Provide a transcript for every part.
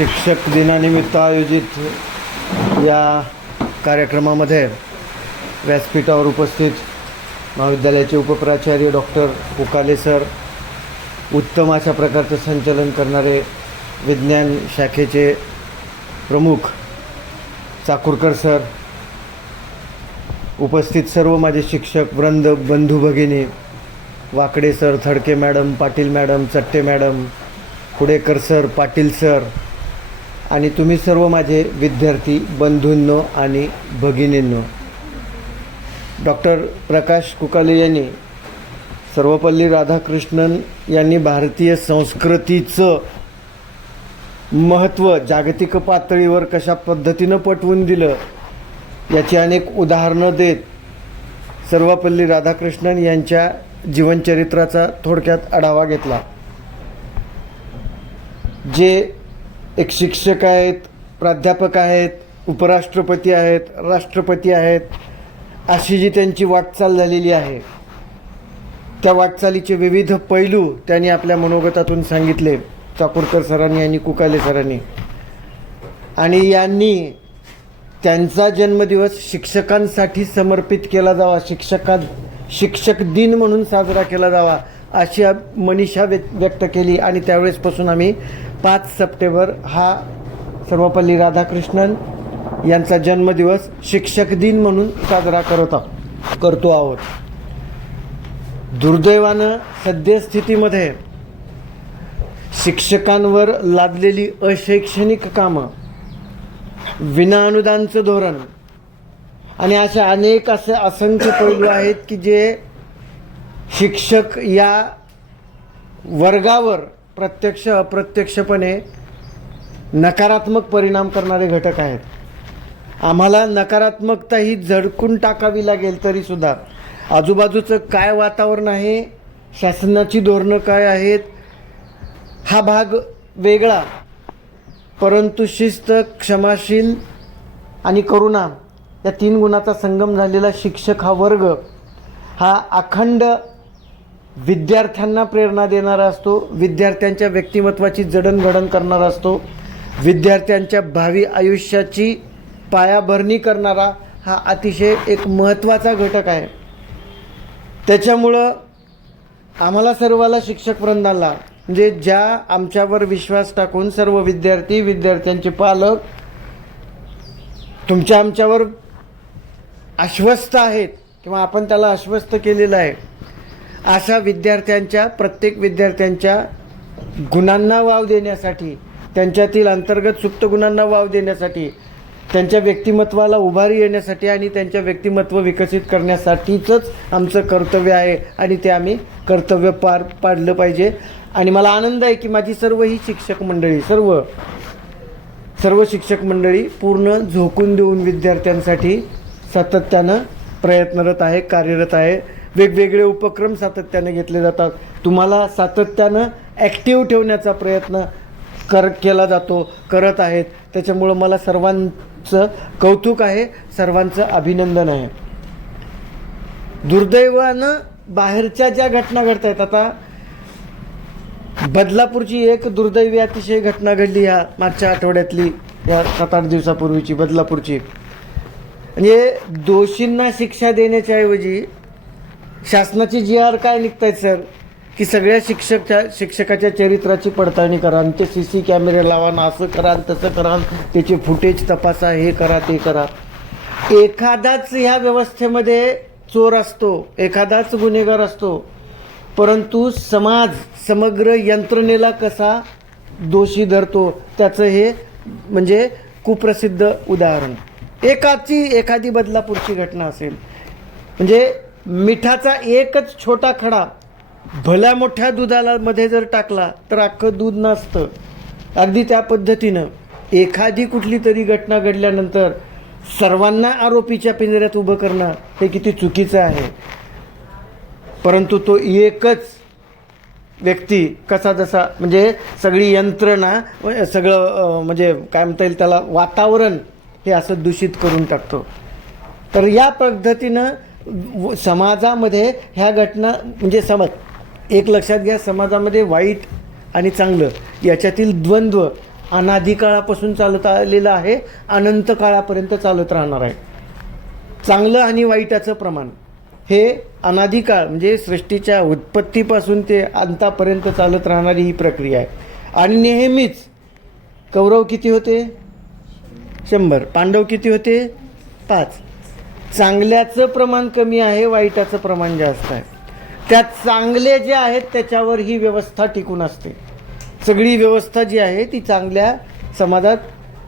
शिक्षक दिनानिमित्त आयोजित या कार्यक्रमामध्ये व्यासपीठावर उपस्थित महाविद्यालयाचे उपप्राचार्य डॉक्टर उकाले सर उत्तम अशा प्रकारचं संचलन करणारे विज्ञान शाखेचे प्रमुख चाकूरकर सर उपस्थित सर्व माझे शिक्षक वृंद बंधू भगिनी Wakde sir Thadke madam Patil madam Chatte madam Kudekar sir Patil sir आणि तुम्ही सर्व माझे विद्यार्थी बंधूंनो आणि भगिनींनो डॉक्टर प्रकाश कुकाले यांनी सर्वपल्ली राधाकृष्णन यांनी भारतीय संस्कृतीचं महत्त्व जागतिक पातळीवर कशा पद्धतीनं पटवून दिलं याची अनेक उदाहरणं देत सर्वपल्ली राधाकृष्णन यांच्या जीवनचरित्राचा थोडक्यात आढावा घेतला. जे एक शिक्षक आहेत प्राध्यापक आहेत उपराष्ट्रपती आहेत राष्ट्रपती आहेत अशी जी त्यांची वाटचाल झालेली आहे त्या वाटचालीचे विविध पैलू त्यांनी आपल्या मनोगतातून सांगितले चाकूरकर सरांनी आणि कुकाले सरांनी. आणि यांनी त्यांचा जन्मदिवस शिक्षकांसाठी समर्पित केला जावा शिक्षकां शिक्षक दिन म्हणून साजरा केला जावा अशी मनीषा व्यक्त व्यक्त केली आणि त्यावेळेसपासून आम्ही पाच सप्टेंबर हा सर्वपल्ली राधाकृष्णन यांचा जन्मदिवस शिक्षक दिन म्हणून साजरा करत आहोत करतो आहोत. दुर्दैवानं सद्यस्थितीमध्ये शिक्षकांवर लादलेली अशैक्षणिक कामं विनाअनुदानचं धोरण आणि अशा अनेक असे असंख्य पैलू आहेत की जे शिक्षक या वर्गावर प्रत्यक्ष अप्रत्यक्षपणे नकारात्मक परिणाम करणारे घटक आहेत. आम्हाला नकारात्मकता ही झडकून टाकावी लागेल तरीसुद्धा आजूबाजूचं काय वातावरण आहे? शासनाची धोरणं काय आहेत? हा भाग वेगळा. परंतु शिस्त क्षमाशील आणि करुणा या तीन गुणाचा संगम झालेला शिक्षक हा वर्ग हा अखंड विद्यार्थ्यांना प्रेरणा देणारा असतो विद्यार्थ्यांच्या व्यक्तिमत्वाची जडणघडण करणारा असतो विद्यार्थ्यांच्या भावी आयुष्याची पायाभरणी करणारा हा अतिशय एक महत्त्वाचा घटक आहे. त्याच्यामुळं आम्हाला सर्वाला शिक्षक वृंदाला म्हणजे ज्या आमच्यावर विश्वास टाकून सर्व विद्यार्थी विद्यार्थ्यांचे पालक तुमच्या आमच्यावर आश्वस्त आहेत किंवा आपण त्याला आश्वस्त केलेलं आहे अशा विद्यार्थ्यांच्या प्रत्येक विद्यार्थ्यांच्या गुणांना वाव देण्यासाठी त्यांच्यातील अंतर्गत सुप्त गुणांना वाव देण्यासाठी त्यांच्या व्यक्तिमत्वाला उभारी येण्यासाठी आणि त्यांच्या व्यक्तिमत्व विकसित करण्यासाठीचंच आमचं कर्तव्य आहे आणि ते आम्ही कर्तव्य पार पाडलं पाहिजे. आणि मला आनंद आहे की माझी सर्व ही शिक्षक मंडळी सर्व सर्व शिक्षक मंडळी पूर्ण झोकून देऊन विद्यार्थ्यांसाठी सातत्यानं प्रयत्नरत आहे कार्यरत आहे. वेगवेगळे उपक्रम सातत्याने घेतले जातात. तुम्हाला सातत्यानं ॲक्टिव्ह ठेवण्याचा प्रयत्न कर केला जातो करत आहेत. त्याच्यामुळं मला सर्वांचं कौतुक आहे सर्वांचं अभिनंदन आहे. दुर्दैवानं बाहेरच्या ज्या घटना घडत आहेत आता बदलापूरची एक दुर्दैवी अतिशय घटना घडली ह्या मागच्या आठवड्यातली या सात आठ दिवसापूर्वीची बदलापूरची. म्हणजे दोषींना शिक्षा देण्याच्या ऐवजी शासनाची जी आर काय निघतायत सर की सगळ्या शिक्षकच्या शिक्षकाच्या चरित्राची पडताळणी करा आणि ते सी सी कॅमेरे लावा ना असं करा तसं करा त्याचे फुटेज तपासा हे करा ते करा. एखादाच ह्या व्यवस्थेमध्ये चोर असतो एखादाच गुन्हेगार असतो परंतु समाज समग्र यंत्रणेला कसा दोषी धरतो त्याचं हे म्हणजे कुप्रसिद्ध उदाहरण. एकाची एखादी बदलापूरची घटना असेल म्हणजे मिठाचा एकच छोटा खडा भल्या मोठ्या दुधाला मध्ये जर टाकला तर अख्खं दूध नसतं अगदी त्या पद्धतीनं. एखादी कुठली तरी घटना घडल्यानंतर सर्वांना आरोपीच्या पिंजऱ्यात उभं करणं हे किती चुकीचं आहे. परंतु तो एकच व्यक्ती कसा जसा म्हणजे सगळी यंत्रणा सगळं म्हणजे काय म्हणता येईल त्याला वातावरण हे असं दूषित करून टाकतो. तर या पद्धतीनं व- समाजामध्ये ह्या घटना म्हणजे समज एक लक्षात घ्या समाजामध्ये वाईट आणि चांगलं याच्यातील द्वंद्व अनादी काळापासून चालत आलेलं आहे अनंत काळापर्यंत चालत राहणार आहे. चांगलं आणि वाईटाचं प्रमाण हे अनादिकाळ म्हणजे सृष्टीच्या उत्पत्तीपासून ते अंतापर्यंत चालत राहणारी ही प्रक्रिया आहे. आणि नेहमीच कौरव किती होते? शंभर. पांडव किती होते? पाच. चांगल्याचं प्रमाण कमी आहे वाईटाचं प्रमाण जास्त आहे. त्या चांगले जे आहेत त्याच्यावर ही व्यवस्था टिकून असते. सगळी व्यवस्था जी आहे ती चांगल्या समाजात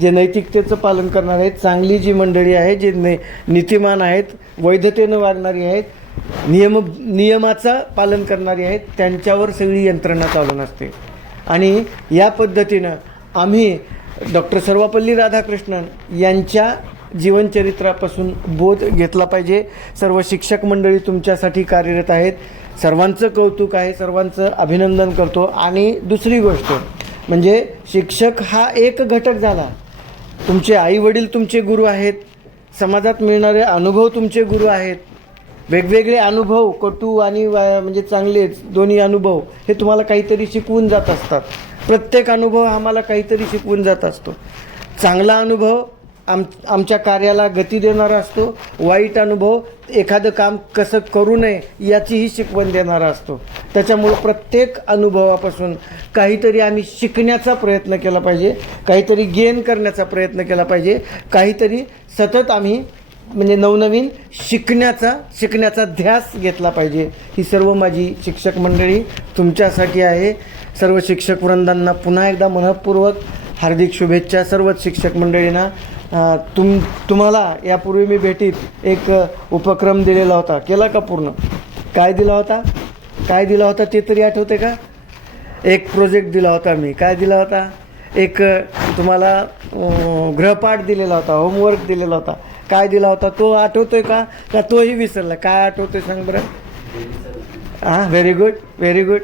जे नैतिकतेचं पालन करणार आहेत चांगली जी मंडळी आहे जे ने नीतिमान आहेत वैधतेनं वागणारी आहेत नियम नियमाचं पालन करणारी आहेत त्यांच्यावर सगळी यंत्रणा चालून असते. आणि या पद्धतीनं आम्ही डॉक्टर सर्वपल्ली राधाकृष्णन यांच्या जीवनचरित्रापासून बोध घेतला पाहिजे. सर्व शिक्षक मंडळी तुमच्यासाठी कार्यरत आहेत. सर्वांचं कौतुक आहे सर्वांचं अभिनंदन करतो. आणि दुसरी गोष्ट म्हणजे शिक्षक हा एक घटक झाला. तुमचे आई वडील तुमचे गुरु आहेत. समाजात मिळणारे अनुभव तुमचे गुरु आहेत. वेगवेगळे अनुभव कटू आणि वा- म्हणजे चांगलेच दोन्ही अनुभव हे तुम्हाला काहीतरी शिकवून जात असतात. प्रत्येक अनुभव आम्हाला काहीतरी शिकवून जात असतो. चांगला अनुभव आम आमच्या कार्याला गती देणारा असतो वाईट अनुभव एखादं काम कसं करू नये याचीही शिकवण देणारा असतो. त्याच्यामुळं प्रत्येक अनुभवापासून काहीतरी आम्ही शिकण्याचा प्रयत्न केला पाहिजे काहीतरी गेन करण्याचा प्रयत्न केला पाहिजे काहीतरी सतत आम्ही म्हणजे नवनवीन शिकण्याचा शिकण्याचा ध्यास घेतला पाहिजे. ही सर्व माझी शिक्षक मंडळी तुमच्यासाठी आहे. सर्व शिक्षक वृंदांना पुन्हा एकदा मनपूर्वक हार्दिक शुभेच्छा सर्वच शिक्षक मंडळींना. तुम तुम्हाला यापूर्वी मी भेटीत एक उपक्रम दिलेला होता. केला का पूर्ण? काय दिला होता? काय दिला होता ते तरी आठवते का? एक प्रोजेक्ट दिला होता मी. काय दिला होता? एक तुम्हाला गृहपाठ दिलेला होता होमवर्क दिलेला होता. काय दिला होता? तो आठवतोय का? का तोही विसरला? काय आठवतोय सांग बरं? हां व्हेरी गुड व्हेरी गुड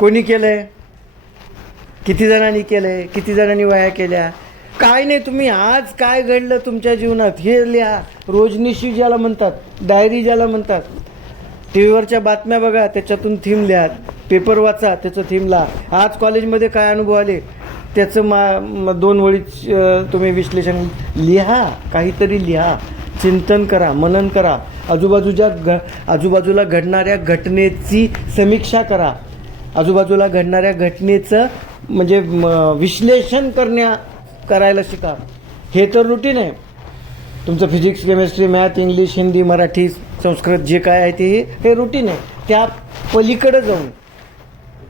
कोणी केलं आहे किती जणांनी केलं आहे किती जणांनी वया केल्या? काय नाही तुम्ही आज काय घडलं तुमच्या जीवनात? हे लिहा. रोजनिशी ज्याला म्हणतात डायरी ज्याला म्हणतात. टी व्हीवरच्या बातम्या बघा त्याच्यातून थीम लिहा. पेपर वाचा त्याचं थीम लिहा आज कॉलेजमध्ये काय अनुभव आले? त्याचं मा दोन वळी तुम्ही विश्लेषण लिहा काहीतरी लिहा. चिंतन करा मनन करा. आजूबाजूच्या घ आजूबाजूला घडणाऱ्या घटनेची समीक्षा करा. आजूबाजूला घडणाऱ्या घटनेचं म्हणजे म, विश्लेषण करण्या करायला शिका. हे तर रुटीन आहे. तुमचं physics chemistry math English Hindi Marathi Sanskrit जे काय आहे ते हे रुटीन आहे. त्या पलीकडे जाऊन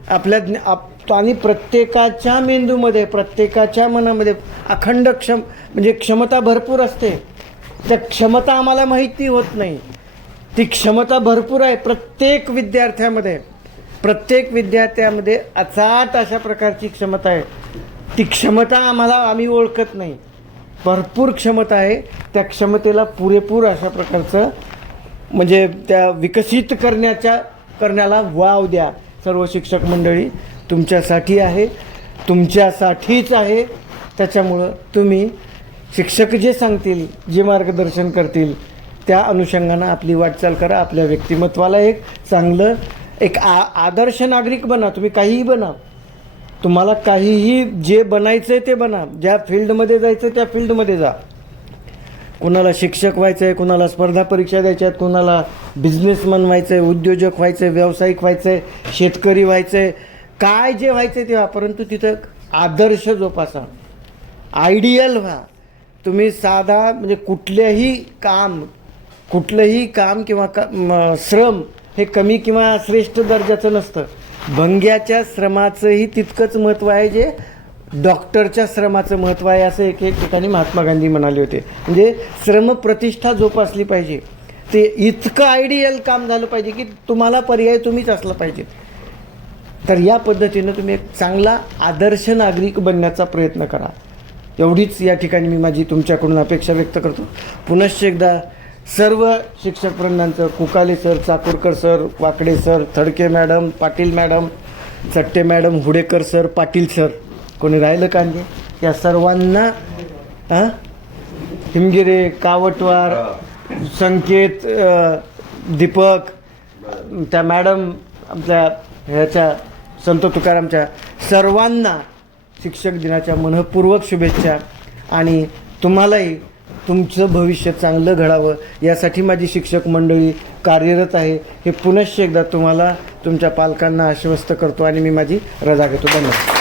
आपल्या आप आणि प्रत्येकाच्या मेंदूमध्ये प्रत्येकाच्या मनामध्ये अखंड क्षम म्हणजे क्षमता भरपूर असते. त्या क्षमता आम्हाला माहिती होत नाही. ती क्षमता भरपूर आहे प्रत्येक विद्यार्थ्यामध्ये. प्रत्येक विद्यार्थ्यामध्ये अचाट अशा प्रकारची क्षमता आहे. ती क्षमता आम्हाला आम्ही ओळखत नाही. भरपूर क्षमता आहे. त्या क्षमतेला पुरेपूर अशा प्रकारचं म्हणजे त्या विकसित करण्याच्या करण्याला वाव द्या. सर्व शिक्षक मंडळी तुमच्यासाठी आहे. तुमच्यासाठीच आहे. त्याच्यामुळं तुम्ही शिक्षक जे सांगतील जे मार्गदर्शन करतील त्या अनुषंगानं आपली वाटचाल करा. आपल्या व्यक्तिमत्वाला एक चांगलं एक आ आदर्श नागरिक बना. तुम्ही काहीही बना. तुम्हाला काहीही जे बनायचं आहे ते बना. ज्या फील्डमध्ये जायचं आहे त्या फील्डमध्ये जा. कुणाला शिक्षक व्हायचं आहे कुणाला स्पर्धा परीक्षा द्यायच्या आहेत कुणाला बिझनेसमन व्हायचं आहे उद्योजक व्हायचं आहे व्यावसायिक व्हायचं आहे शेतकरी व्हायचं आहे काय जे व्हायचं आहे ते व्हा परंतु तिथं आदर्श जोपासा. आयडियल व्हा. तुम्ही साधा म्हणजे कुठल्याही काम कुठलंही काम किंवा का श्रम हे कमी किंवा श्रेष्ठ दर्जाचं नसतं. भंग्याच्या श्रमाचंही तितकंच महत्त्व आहे जे डॉक्टरच्या श्रमाचं महत्त्व आहे असं एक एक ठिकाणी महात्मा गांधी म्हणाले होते. म्हणजे श्रम प्रतिष्ठा जोपासली पाहिजे. ते इतकं आयडियल काम झालं पाहिजे की तुम्हाला पर्याय तुम्हीच असला पाहिजे. तर या पद्धतीनं तुम्ही एक चांगला आदर्श नागरिक बनण्याचा प्रयत्न करा. एवढीच या ठिकाणी मी माझी तुमच्याकडून अपेक्षा व्यक्त करतो. पुनश्च एकदा सर्व शिक्षक वृंदांचं Kukale sir Chakurkar sir Wakde sir Thadke madam Patil madam Chatte madam Hudekar sir Patil sir. कोणी राहिलं का आणखी या सर्वांना हां? हिमगिरे कावटवार संकेत दीपक त्या मॅडम आमच्या ह्याच्या संत तुकारामच्या सर्वांना शिक्षक दिनाच्या मनपूर्वक शुभेच्छा. आणि तुम्हालाही तुमचं भविष्य चांगलं घडावं यासाठी माझी शिक्षक मंडळी कार्यरत आहे. हे पुनश्च एकदा तुम्हाला तुमच्या पालकांना आश्वस्त करतो आणि मी माझी रजा घेतो. धन्यवाद.